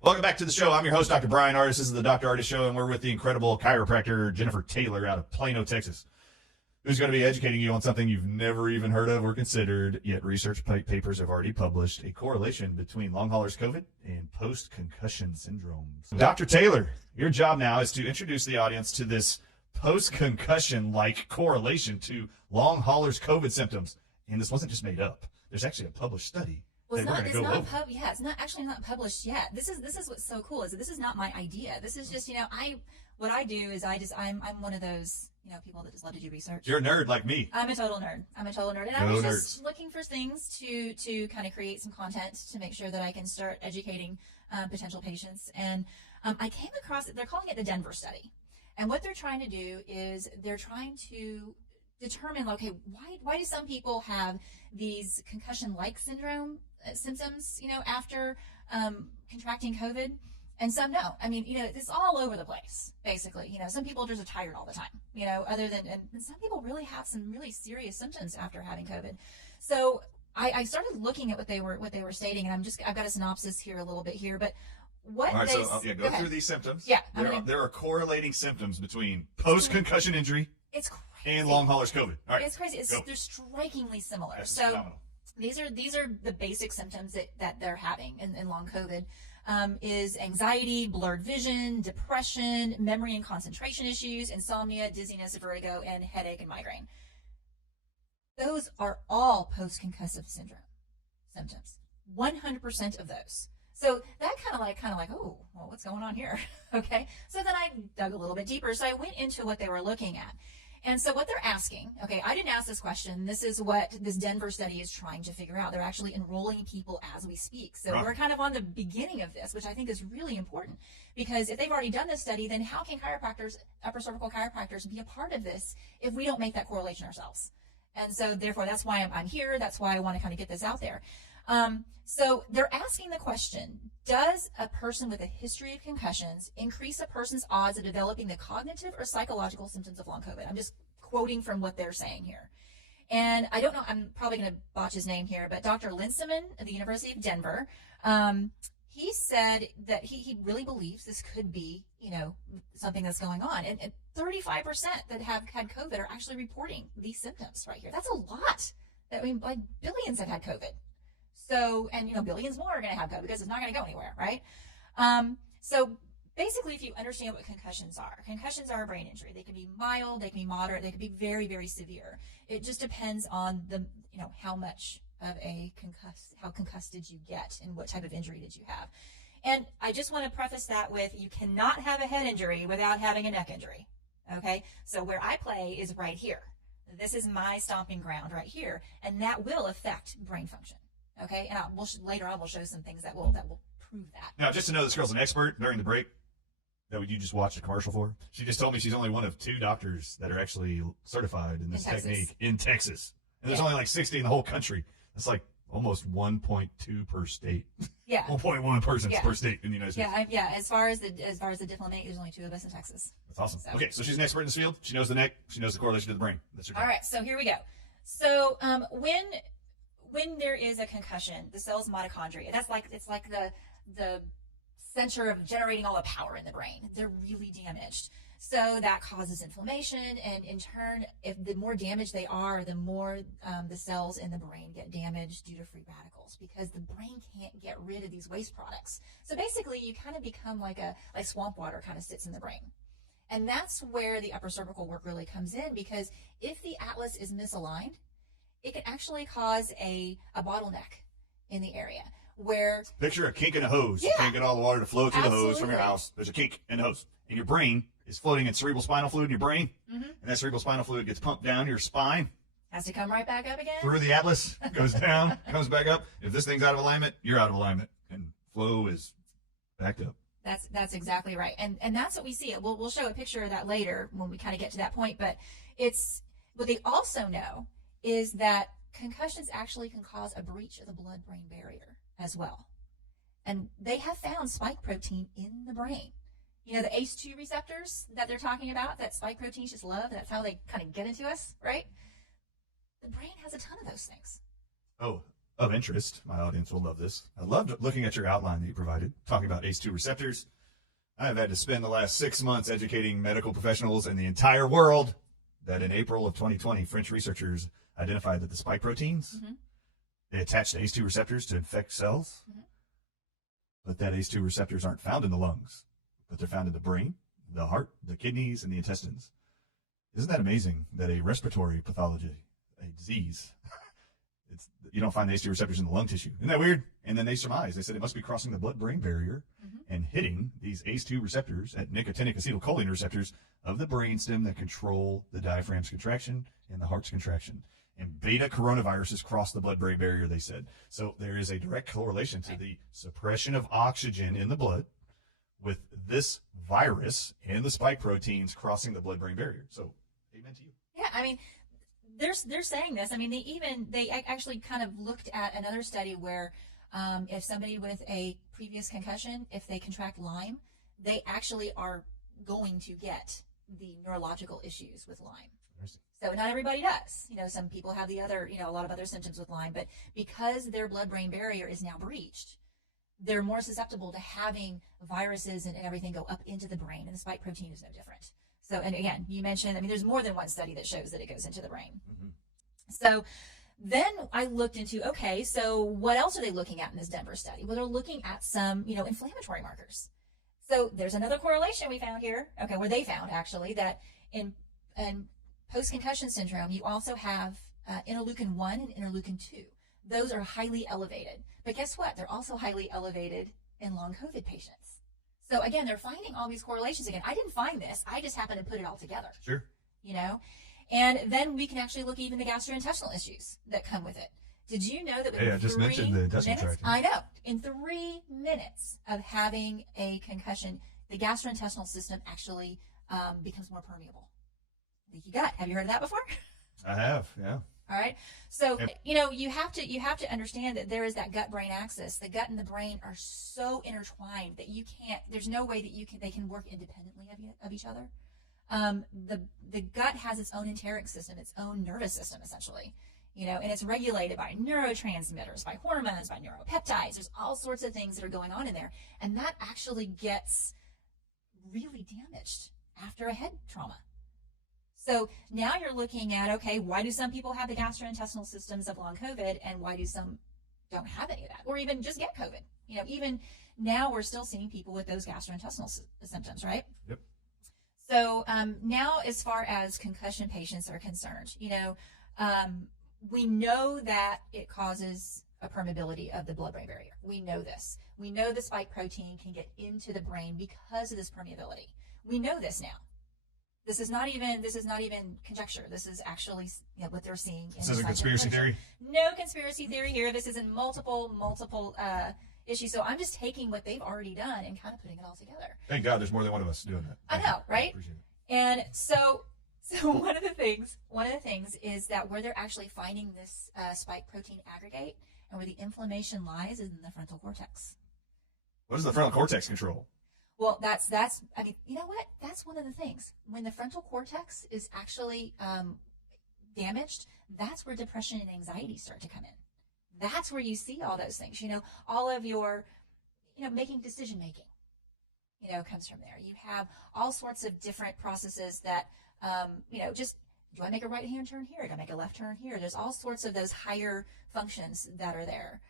Welcome back to the show. I'm your host, Dr. Brian Ardis. This is the Dr. Ardis Show, and we're with the incredible chiropractor Jennifer Taylor out of Plano, Texas, who's going to be educating you on something you've never even heard of or considered, yet research papers have already published a correlation between long haulers COVID and post-concussion syndrome. Dr. Taylor, your job now is to introduce the audience to this post-concussion-like correlation to long haulers COVID symptoms. And this wasn't just made up. There's actually a published study. Well, it's not actually not published yet. This is what's so cool is that this is not my idea. This is just, what I do is I'm one of those, people that just love to do research. You're a nerd like me. I'm a total nerd. And I was just looking for things to kind of create some content to make sure that I can start educating potential patients. And I came across it. They're calling it the Denver study. And what they're trying to do is they're trying to determine, okay, why do some people have these concussion-like syndrome symptoms, after contracting COVID, and some don't. I mean, it's all over the place, basically. Some people just are tired all the time, and some people really have some really serious symptoms after having COVID. So I started looking at what they were stating, and I've got a synopsis here a little bit here, but what all right, go through these symptoms. Yeah. There are correlating symptoms between post-concussion injury and long haulers COVID. All right. It's crazy. They're strikingly similar. That's so phenomenal. These are the basic symptoms that they're having in long COVID. Is anxiety, blurred vision, depression, memory and concentration issues, insomnia, dizziness, vertigo, and headache and migraine. Those are all post-concussive syndrome symptoms. 100% of those. So that kind of like, oh, well, what's going on here? Okay. So then I dug a little bit deeper. So I went into what they were looking at. And so what they're asking, okay, I didn't ask this question. This is what this Denver study is trying to figure out. They're actually enrolling people as we speak. So We're kind of on the beginning of this, which I think is really important, because if they've already done this study, then how can upper cervical chiropractors be a part of this if we don't make that correlation ourselves? And so therefore, that's why I'm here. That's why I want to kind of get this out there. So they're asking the question, does a person with a history of concussions increase a person's odds of developing the cognitive or psychological symptoms of long COVID? I'm just quoting from what they're saying here. And I don't know, I'm probably going to botch his name here, but Dr. Linseman at the University of Denver, he said that he really believes this could be, something that's going on. And 35% that have had COVID are actually reporting these symptoms right here. That's a lot. Like billions have had COVID. So, and billions more are going to have COVID because it's not going to go anywhere, right? So basically, if you understand what concussions are a brain injury. They can be mild, they can be moderate, they can be very, very severe. It just depends on how much of how concussed did you get and what type of injury did you have. And I just want to preface that with, you cannot have a head injury without having a neck injury, okay? So where I play is right here. This is my stomping ground right here, and that will affect brain function. Okay, and later on we'll show some things that will prove that. Now, just to know, this girl's an expert. During the break that you just watched a commercial for, she just told me she's only one of 2 doctors that are actually certified in this technique in Texas. And there's only like 60 in the whole country. That's like almost 1.2 per state. Yeah. 1.1 persons per state in the United States. Yeah. As far as the diplomat, there's only 2 of us in Texas. That's awesome. So. Okay, so she's an expert in this field. She knows the neck. She knows the correlation to the brain. That's her job. All right, so here we go. So when there is a concussion, the cell's mitochondria, it's like the center of generating all the power in the brain. They're really damaged. So that causes inflammation, and in turn, if the more damaged they are, the more the cells in the brain get damaged due to free radicals, because the brain can't get rid of these waste products. So basically, you kind of become like swamp water kind of sits in the brain. And that's where the upper cervical work really comes in, because if the atlas is misaligned, it can actually cause a bottleneck in the area where... Picture a kink in a hose. Yeah. You can't get all the water to flow through the hose from your house. There's a kink in the hose. And your brain is floating in cerebral spinal fluid in your brain. Mm-hmm. And that cerebral spinal fluid gets pumped down your spine. Has to come right back up again. Through the atlas, goes down, comes back up. If this thing's out of alignment, you're out of alignment. And flow is backed up. That's exactly right. And that's what we see. We'll show a picture of that later when we kind of get to that point. But it's what they also know is that concussions actually can cause a breach of the blood-brain barrier as well. And they have found spike protein in the brain. The ACE2 receptors that they're talking about, that spike proteins just love, that's how they kind of get into us, right? The brain has a ton of those things. Oh, of interest, my audience will love this. I loved looking at your outline that you provided, talking about ACE2 receptors. I have had to spend the last 6 months educating medical professionals in the entire world that in April of 2020, French researchers identified that the spike proteins, they attach to ACE2 receptors to infect cells, but that ACE2 receptors aren't found in the lungs, but they're found in the brain, the heart, the kidneys, and the intestines. Isn't that amazing that a respiratory pathology, a disease, you don't find the ACE2 receptors in the lung tissue? Isn't that weird? And then they surmised, they said it must be crossing the blood-brain barrier and hitting these ACE2 receptors at nicotinic acetylcholine receptors of the brainstem that control the diaphragm's contraction and the heart's contraction. And beta coronaviruses cross the blood-brain barrier, they said. So there is a direct correlation to the suppression of oxygen in the blood with this virus and the spike proteins crossing the blood-brain barrier. So amen to you. Yeah, I mean, they're saying this. I mean, they actually kind of looked at another study where if somebody with a previous concussion, if they contract Lyme, they actually are going to get the neurological issues with Lyme. So not everybody does. Some people have the other, a lot of other symptoms with Lyme, but because their blood-brain barrier is now breached, they're more susceptible to having viruses and everything go up into the brain, and the spike protein is no different. So, and again, you mentioned, I mean, there's more than one study that shows that it goes into the brain. So then I looked into, okay, so what else are they looking at in this Denver study? Well, they're looking at some, inflammatory markers. So there's another correlation we found here, where they found actually that in post-concussion syndrome, you also have interleukin-1 and interleukin-2. Those are highly elevated. But guess what? They're also highly elevated in long COVID patients. So again, they're finding all these correlations again. I didn't find this. I just happened to put it all together. Sure. And then we can actually look even the gastrointestinal issues that come with it. Did you know that I just mentioned the intestinal tract. I know. In 3 minutes of having a concussion, the gastrointestinal system actually becomes more permeable. Leaky gut. Have you heard of that before? I have, yeah. All right. So, you have to understand that there is that gut-brain axis. The gut and the brain are so intertwined that there's no way that they can work independently of each other. The gut has its own enteric system, its own nervous system, essentially, and it's regulated by neurotransmitters, by hormones, by neuropeptides. There's all sorts of things that are going on in there. And that actually gets really damaged after a head trauma. So now you're looking at, okay, why do some people have the gastrointestinal systems of long COVID and why do some don't have any of that, or even just get COVID? Even now we're still seeing people with those gastrointestinal symptoms, right? Yep. So now as far as concussion patients are concerned, we know that it causes a permeability of the blood-brain barrier. We know this. We know the spike protein can get into the brain because of this permeability. We know this now. This is not even conjecture. This is actually what they're seeing. This isn't conspiracy theory? No conspiracy theory here. This is in multiple issues. So I'm just taking what they've already done and kind of putting it all together. Thank God there's more than one of us doing that. I know, right? I appreciate it. And so one of the things is that where they're actually finding this spike protein aggregate and where the inflammation lies is in the frontal cortex. What does the frontal cortex control? Well, that's I mean, you know what? That's one of the things. When the frontal cortex is actually damaged, that's where depression and anxiety start to come in. That's where you see all those things. All of your, making decision making, comes from there. You have all sorts of different processes that, just do I make a right hand turn here? Do I make a left turn here? There's all sorts of those higher functions that are there.